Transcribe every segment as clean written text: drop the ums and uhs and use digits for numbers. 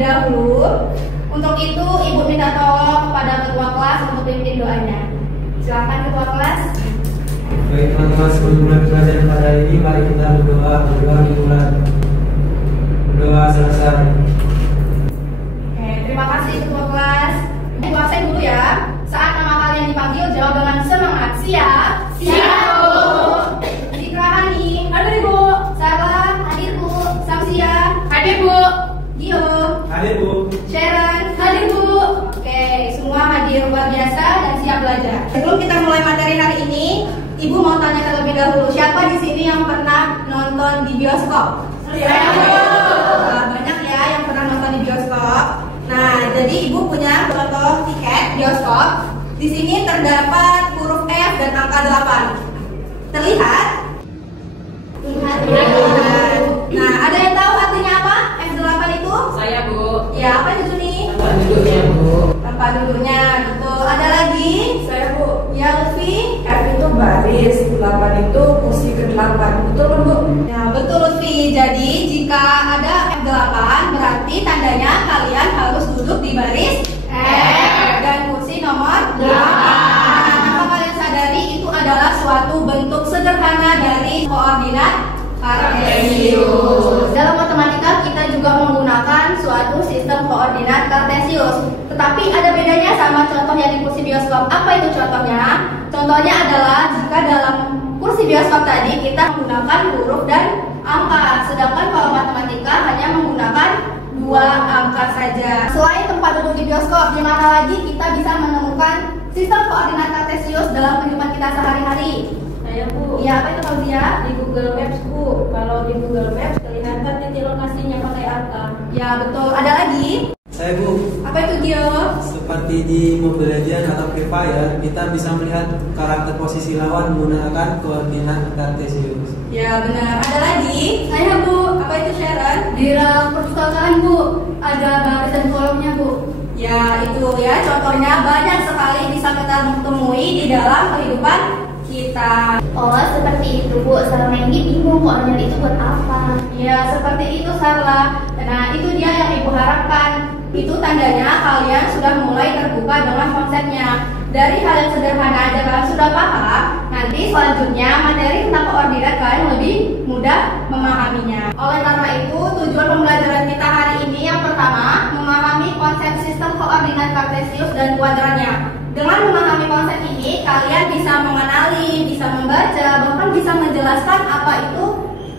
terlebih dahulu. Untuk itu, Ibu minta tolong kepada ketua kelas untuk pimpin doanya. Silakan ketua kelas. Baik teman-teman, sebelum mulai pelajaran pada hari ini, mari kita berdoa dimulai. Berdoa selesai. Oke, terima kasih ketua kelas. Ibu absen dulu ya. Saat nama kalian dipanggil, jawab dengan semangat. Siap? Siap, Bu. Zikra Hani. Hadir, Bu. Sarah. Hadir, Bu. Samsia. Hadir, Bu. Gio. Hadir, Bu. Sharon. Hadir, Bu. Oke, semua hadir luar biasa dan siap belajar. Sebelum kita mulai materi hari ini, Ibu mau tanya terlebih dahulu, siapa di sini yang pernah nonton di bioskop? Saya, Bu. Banyak ya yang pernah nonton di bioskop. Nah, jadi Ibu punya contoh tiket bioskop. Di sini terdapat huruf F dan angka 8. Terlihat? Terlihat. Nah, ada yang tahu artinya apa? F8 itu? Saya, Bu. Ya, apa itu nih? Tempat duduknya, Bu. Tempat duduknya, betul. Ada lagi? Saya, Bu. Ya, Lutfi? F itu baris, 8 itu kursi ke-8. Betul kan, Bu? Ya, betul Lutfi. Jadi, jika ada F8, berarti tandanya kalian harus duduk di baris F dan kursi nomor 8. Apa kalian sadari itu adalah suatu bentuk sederhana dari koordinat kartesius. Dalam matematika kita juga menggunakan suatu sistem koordinat kartesius. Tetapi ada bedanya sama contoh yang di kursi bioskop. Apa itu contohnya? Contohnya adalah jika dalam kursi bioskop tadi kita menggunakan huruf dan angka, sedangkan kalau matematika hanya menggunakan 2 angka saja. Selain tempat duduk di bioskop, di mana lagi kita bisa menemukan sistem koordinat kartesius dalam kehidupan kita sehari-hari? Saya, Bu. Iya, apa itu Fauzia? Di Google Maps, Bu. Kalau di Google Maps kelihatan titik lokasinya pakai angka. Ya, betul. Ada lagi? Saya, Bu. Apa itu Gio? Seperti di Mobile Legends atau Free Fire, kita bisa melihat karakter posisi lawan menggunakan koordinat kartesius. Ya, benar. Ada lagi? Saya, Bu. Apa itu Sharon? Di rak perpustakaan, Bu, ada baris dan kolomnya, Bu. Ya, itu ya. Contohnya banyak sekali bisa kita temui di dalam kehidupan kita. Oh, seperti itu, Bu. Selama ini bingung koordinat itu buat apa. Ya, seperti itu Sarla. Nah, itu dia yang Ibu harapkan. Itu tandanya kalian sudah mulai terbuka dengan konsepnya. Dari hal yang sederhana aja kalian sudah paham, nanti selanjutnya materi tentang koordinat kalian lebih mudah memahaminya. Oleh karena itu, tujuan pembelajaran kita hari ini yang pertama, memahami konsep sistem koordinat kartesius dan kuadrannya. Dengan memahami konsep ini, kalian bisa mengenali, bisa membaca, bahkan bisa menjelaskan apa itu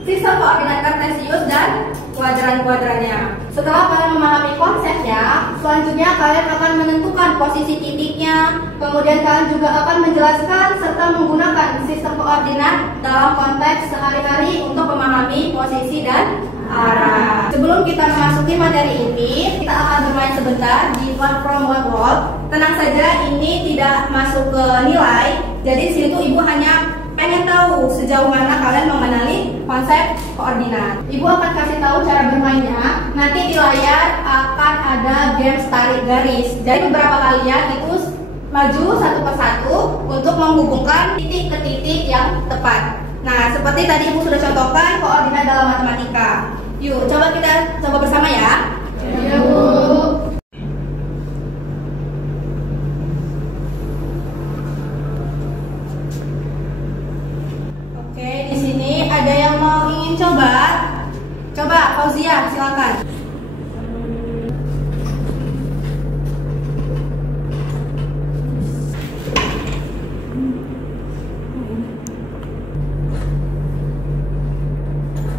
sistem koordinat kartesius dan kuadran-kuadrannya. Setelah kalian memahami konsepnya, selanjutnya kalian akan menentukan posisi titiknya. Kemudian kalian juga akan menjelaskan serta menggunakan sistem koordinat dalam konteks sehari-hari untuk memahami posisi dan arah. Sebelum kita memasuki materi ini, kita akan bermain sebentar di platform web. Tenang saja, ini tidak masuk ke nilai. Jadi di situ Ibu hanya pengen tahu sejauh mana kalian mengenali konsep koordinat. Ibu akan kasih tahu cara bermainnya. Nanti di layar akan ada games tarik garis. Jadi beberapa kalian itu maju satu persatu untuk menghubungkan titik ke titik yang tepat. Nah, seperti tadi Ibu sudah contohkan koordinat dalam matematika. Yuk, coba kita coba bersama ya. Ya, Bu. Oke, di sini ada yang mau ingin coba? Coba, Fauzia, silakan.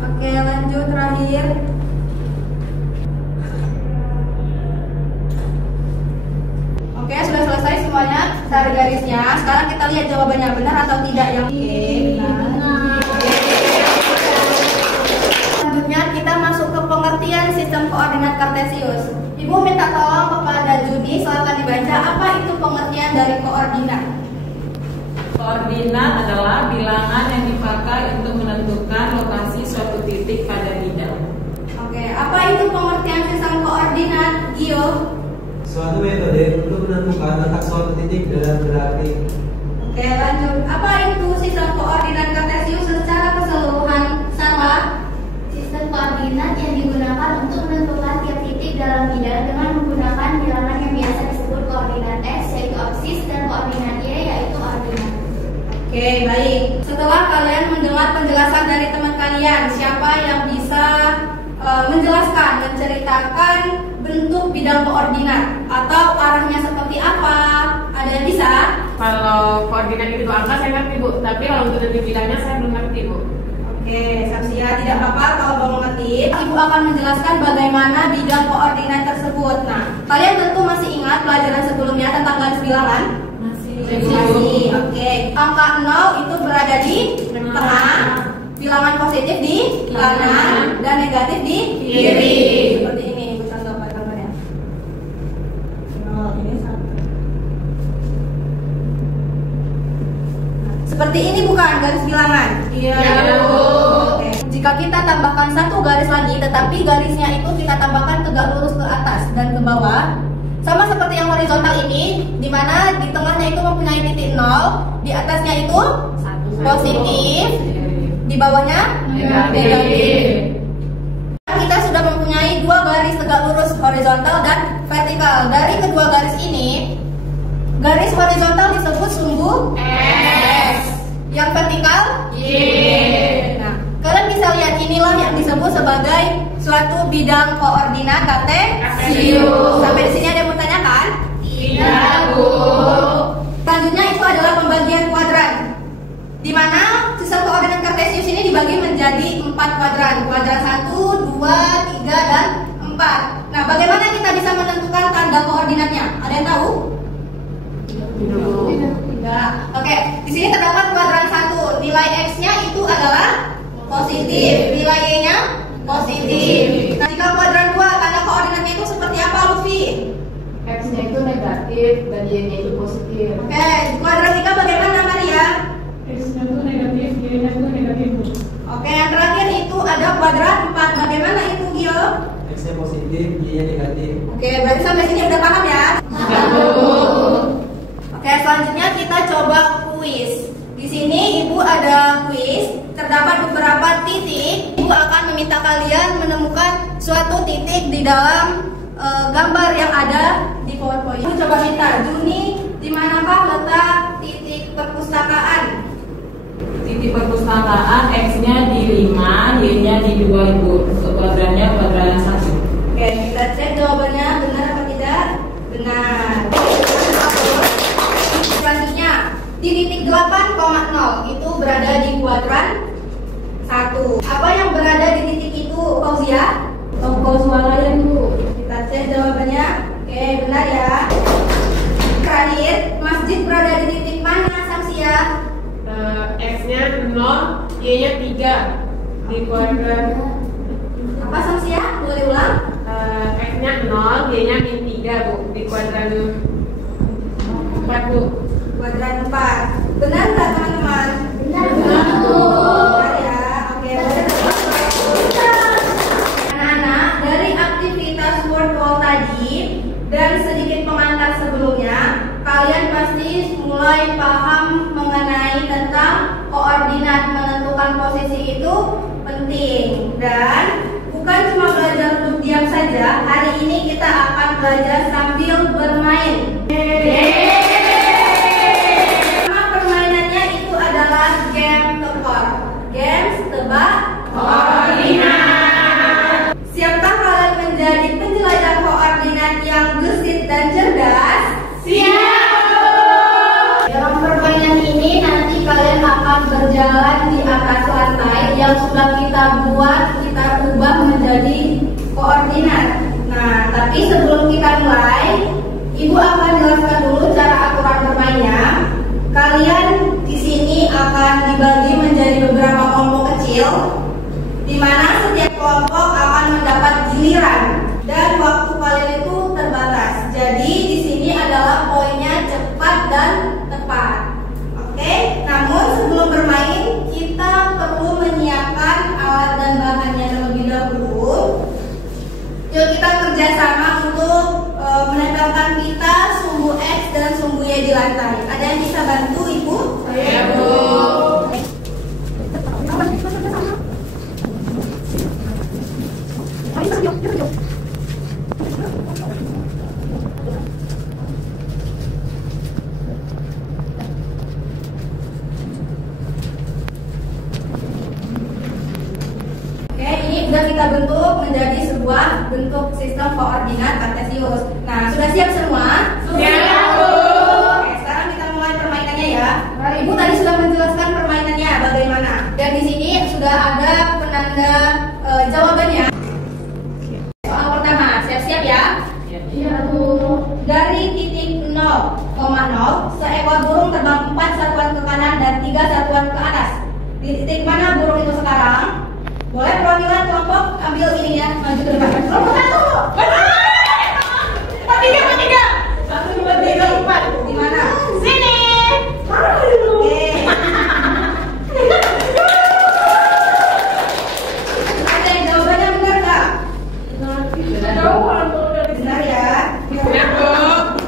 Oke, lanjut terakhir. Oke, sudah selesai semuanya tarik garisnya. Sekarang kita lihat jawabannya benar atau tidak yang benar. Selanjutnya kita masuk ke pengertian sistem koordinat kartesius. Ibu minta tolong kepada Judi, silakan dibaca apa itu pengertian dari koordinat. Koordinat adalah bilangan yang dipakai untuk menentukan lokasi suatu titik pada bidang. Oke, apa itu pengertian sistem koordinat, Gio? Suatu metode untuk menentukan letak suatu titik dalam grafik. Oke, lanjut. Apa itu sistem koordinat kartesius secara keseluruhan? Salah. Sistem koordinat yang digunakan untuk menentukan tiap titik dalam dalam bidang dengan menggunakan bilangan yang biasa disebut koordinat X, yaitu absis, dan koordinat Y, yaitu ordinat. Oke, baik. Setelah kalian mendengar penjelasan dari teman kalian, siapa yang bisa menjelaskan, menceritakan bentuk bidang koordinat atau arahnya seperti apa? Ada yang bisa? Kalau koordinat itu angka saya ngerti Bu, tapi kalau untuk bentuk bidangnya saya belum ngerti Bu. Oke, Samsia, tidak apa-apa kalau belum mengerti. Ibu akan menjelaskan bagaimana bidang koordinat tersebut. Nah, kalian tentu masih ingat pelajaran sebelumnya tentang garis bilangan? Masih. Oke. Angka 0 itu berada di tengah, bilangan positif di kanan, dan negatif di kiri. Seperti ini, Ibu contohnya. 0 ini 1. Seperti ini bukan garis bilangan? Iya, Bu. Oke. Jika kita tambahkan satu garis lagi, tetapi garisnya itu kita tambahkan tegak lurus ke atas dan ke bawah, sama seperti yang horizontal ini, di mana di tengahnya itu mempunyai titik 0, di atasnya itu positif, di bawahnya negatif. Kita sudah mempunyai dua garis tegak lurus horizontal dan vertikal. Dari kedua garis ini, garis horizontal disebut sumbu S, yang vertikal Y. Nah, kalian bisa lihat inilah yang disebut sebagai suatu bidang koordinat kartesius. Sampai di sini ada yang mau tanyakan? Tidak, Bu. Selanjutnya itu adalah pembagian kuadran, di mana sistem koordinat kartesius ini dibagi menjadi 4 kuadran. Kuadran 1, 2, 3, dan 4. Nah, bagaimana kita bisa menentukan tanda koordinatnya? Ada yang tahu? Tidak. Oke, di sini terdapat kuadran 1. Nilai X-nya itu adalah positif, nilai Y-nya positif. Nah, jika kuadran 2, tanda koordinatnya itu seperti apa, Lutfi? X-nya itu negatif dan Y-nya itu positif. Oke, kuadran 3 bagaimana, Maria? X-nya itu negatif, Y-nya itu negatif. Oke, yang terakhir itu ada kuadran 4. Bagaimana itu, Gio? X-nya positif, Y-nya negatif. Oke, berarti sampai sini udah paham ya? Oke, selanjutnya kita coba kuis. Di sini Ibu ada kuis, terdapat beberapa titik. Ibu akan meminta kalian menemukan suatu titik di dalam gambar yang ada di PowerPoint. Ibu coba minta, Juni, di manakah letak titik perpustakaan? Titik perpustakaan X-nya di 5, Y-nya di 2 Ibu. Untuk kuadrannya kuadran 1. Oke, kita cek jawabannya benar atau tidak? Benar. Selanjutnya, di titik 8,0 itu berada di kuadran 1. Apa yang berada di titik itu, Fauzia? Toko swalayan, Bu. Kita cek jawabannya. Oke, benar ya. Terakhir, masjid berada di titik mana, Samsia? X-nya 0, Y-nya 3 di kuadran. Apa, Samsia? Boleh ulang? X-nya 0, Y-nya min 3 Bu di kuadran 4 Bu. Kuadran 4. Benar nggak, teman-teman? Benar, Bu. Benar ya. Oke, boleh. Anak-anak, dari aktivitas word wall tadi dan sedikit pengantar sebelumnya, kalian pasti mulai paham mengenai tentang koordinat. Menentukan posisi itu penting, dan bukan cuma belajar duduk diam saja. Hari ini kita akan belajar sambil bermain. Nama permainannya itu adalah game tebak. Games tebak koordinat. Siapkah kalian menjadi penjelajah koordinat yang gesit dan cerdas? Siap! Dalam permainan ini nanti kalian akan berjalan di atas lantai yang sudah kita buat, kita ubah menjadi koordinat. Nah, tapi sebelum kita mulai, Ibu akan jelaskan dulu cara aturan bermainnya. Kalian di sini akan dibagi menjadi beberapa kelompok kecil, di mana setiap kelompok akan mendapat giliran dan waktu kalian itu terbatas. Jadi di sini adalah poinnya cepat dan tepat. Oke, namun sebelum bermain kita perlu menyiapkan alat dan bahannya terlebih dahulu. Yuk kita kerjasama untuk menempelkan pita, sumbu X dan sumbu Y di lantai. Ada yang bisa bantu, Ibu? Saya Bu. bentuk menjadi sebuah bentuk sistem koordinat kartesius. Nah, sudah siap semua? Siap, Bu. Oke, sekarang kita mulai permainannya ya. Ibu tadi sudah menjelaskan permainannya bagaimana. Dan di sini sudah ada penanda jawabannya. Soal pertama, siap-siap ya. Iya, Bu. Dari titik 0,0, seekor burung terbang 4 satuan ke kanan dan 3 satuan ke atas. Di titik mana burung itu sekarang? Boleh perwakilan kelompok ambil ininya, maju ke depan. Kelompok 1. Tiga. 1, 2, 3, 4. Di mana? Sini. Oke. Ada yang jawabannya benar nggak? Benar ya. Ya, Bu.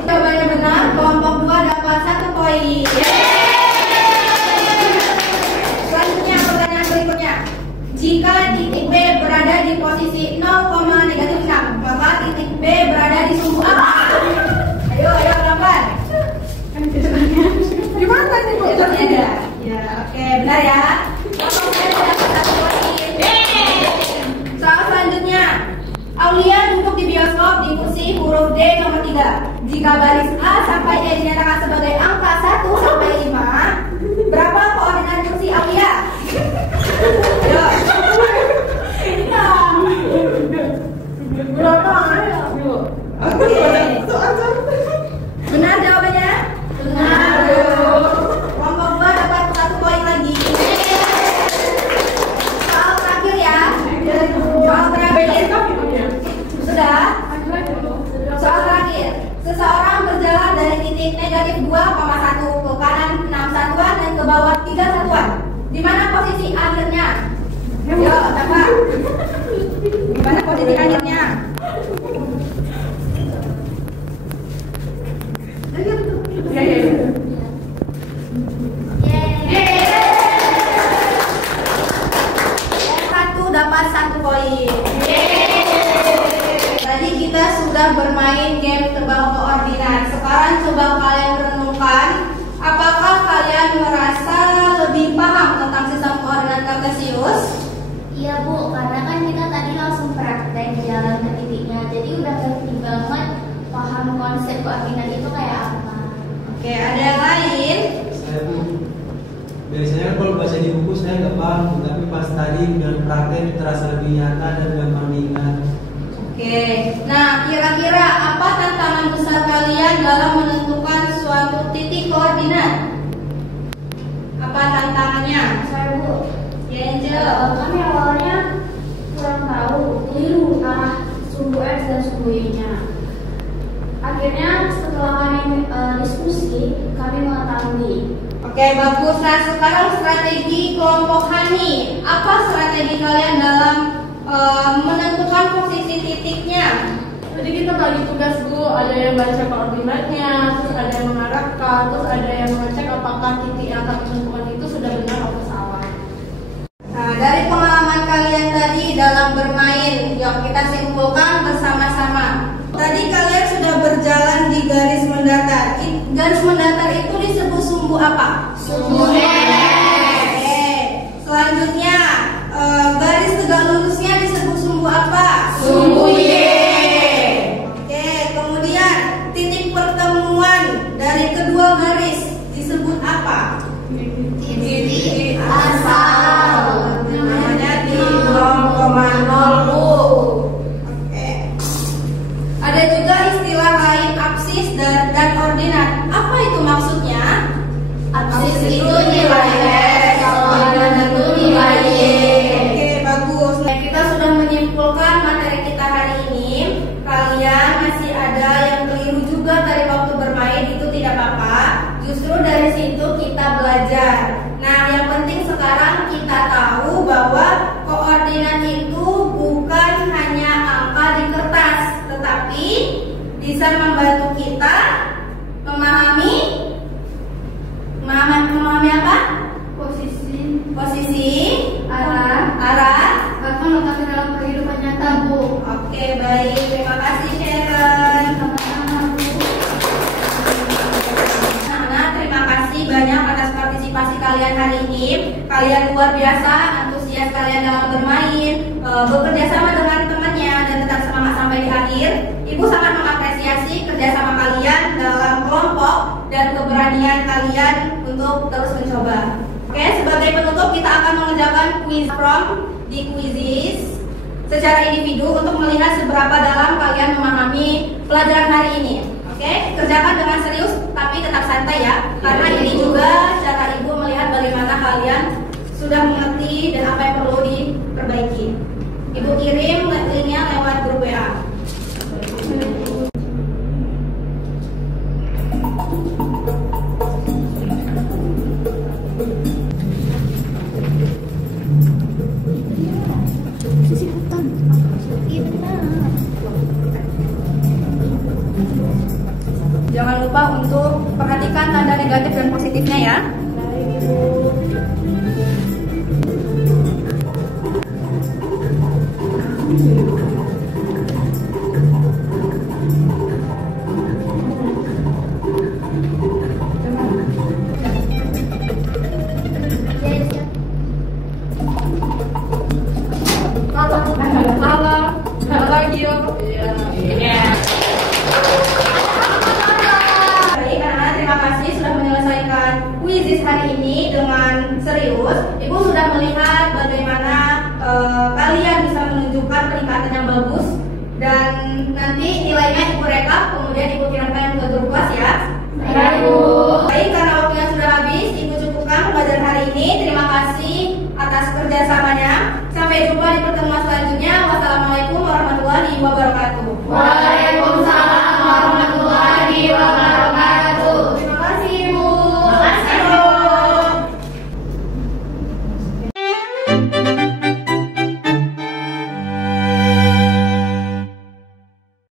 Jawabannya benar, kelompok 2 dapat 1 poin. Selanjutnya pertanyaan berikutnya. Jika titik B berada di posisi 0,-6, maka titik B berada di sumbu apa? Ayo lakukan. Gimana nih, Bu? Itu ada. Ya, oke, benar ya. Kelompok B dapat 1 poin. Soal selanjutnya. Aulia duduk di bioskop di kursi huruf D nomor 3. Jika baris A sampai E dinyatakan sebagai angka 1 sampai 5, berapa koordinat kursi Aulia? Ayo. Oke. Benar jawabannya? Benar. Kelompok 2 dapat 1 poin lagi. Soal terakhir ya. Soal terakhir. Sudah? Soal terakhir. Seseorang berjalan dari titik negatif 2,1 ke kanan 6 satuan dan ke bawah 3 satuan. Di mana posisi akhirnya? Yo, tebak. Di mana posisi akhirnya? Satu dapat 1 poin. Tadi kita sudah bermain game tebak koordinat. Sekarang coba kalian renungkan, apakah kalian merasa lebih paham tentang sistem koordinat kartesius? Iya, Bu, karena kan kita tadi langsung praktek jalan ke titiknya, jadi udah ngerti banget paham konsep koordinat itu kayak apa. Oke, ada yang lain? Saya Bu, biasanya kalau baca di buku saya nggak paham, tapi pas tadi dengan praktek terasa lebih nyata dan gampang diingat. Oke, nah kira-kira apa tantangan besar kalian dalam menentukan suatu titik koordinat? Apa tantangannya? Saya, Bu, Ya, Angel. kami awalnya kurang tahu keliru arah sumbu X dan sumbu Y-nya. Akhirnya setelah kami diskusi, kami mengetahui. Oke, bagus. Nah, sekarang strategi kelompok Hani. Apa strategi kalian dalam menentukan posisi titiknya? Jadi kita bagi tugas, Bu. Ada yang baca koordinatnya, terus ada yang mengarahkan, terus ada yang mengecek apakah titik yang kami tentukan itu sudah benar atau salah. Nah, dari pengalaman kalian tadi dalam bermain, yuk kita simpulkan bersama-sama. Tadi kalian sudah berjalan di garis mendatar. Garis mendatar itu disebut sumbu apa? Sumbu X. Oke. Selanjutnya, garis tegak lurusnya disebut sumbu apa? Sumbu Y. Oke. Kemudian titik pertemuan dari kedua garis disebut apa? Titik asal. Namanya di 0,0. Oke. Ada juga istilah lain absis dan ordinat. Apa itu maksudnya? Absis itu nilai X, ordinat itu nilai Y. Oke, bagus. Nah, kita sudah menyimpulkan materi kita hari ini. Kalian masih ada yang keliru juga dari waktu bermain, itu tidak apa-apa. Justru dari situ kita belajar. Nah, yang penting sekarang kita tahu bahwa koordinat itu bukan hanya angka di kertas, tetapi bisa membantu kita memahami apa? Posisi, arah, Bahkan lokasi dalam kehidupan nyata, Bu. Oke, baik. Terima kasih, Sharon. Sama-sama, Bu. Terima kasih banyak atas partisipasi kalian hari ini. Kalian luar biasa antusias sekalian dalam bermain, bekerja sama dengan temannya, dan tetap semangat sampai di akhir. Ibu sangat mengapresiasi kerjasama kalian dalam kelompok dan keberanian kalian untuk terus mencoba. Oke, sebagai penutup kita akan mengerjakan quiz from di quizzes secara individu untuk melihat seberapa dalam kalian memahami pelajaran hari ini. Oke, kerjakan dengan serius tapi tetap santai ya, karena ini juga cara ibu melihat bagaimana kalian sudah mengerti dan apa yang perlu diperbaiki. Ibu kirim linknya lewat grup WA. Jangan lupa untuk perhatikan tanda negatif dan positifnya ya. Halo Gio. Baik anak-anak, terima kasih sudah menyelesaikan quizzes hari ini dengan serius. Ibu sudah melihat bagaimana kalian bisa menunjukkan peningkatan yang bagus, dan nanti nilainya ibu rekap kemudian ibu kirimkan ke grup kelas ya. Baik, karena waktunya sudah habis, ibu cukupkan pembelajaran hari ini. Terima kasih atas kerjasamanya. Sampai jumpa di pertemuan selanjutnya. Wassalamualaikum warahmatullahi wabarakatuh.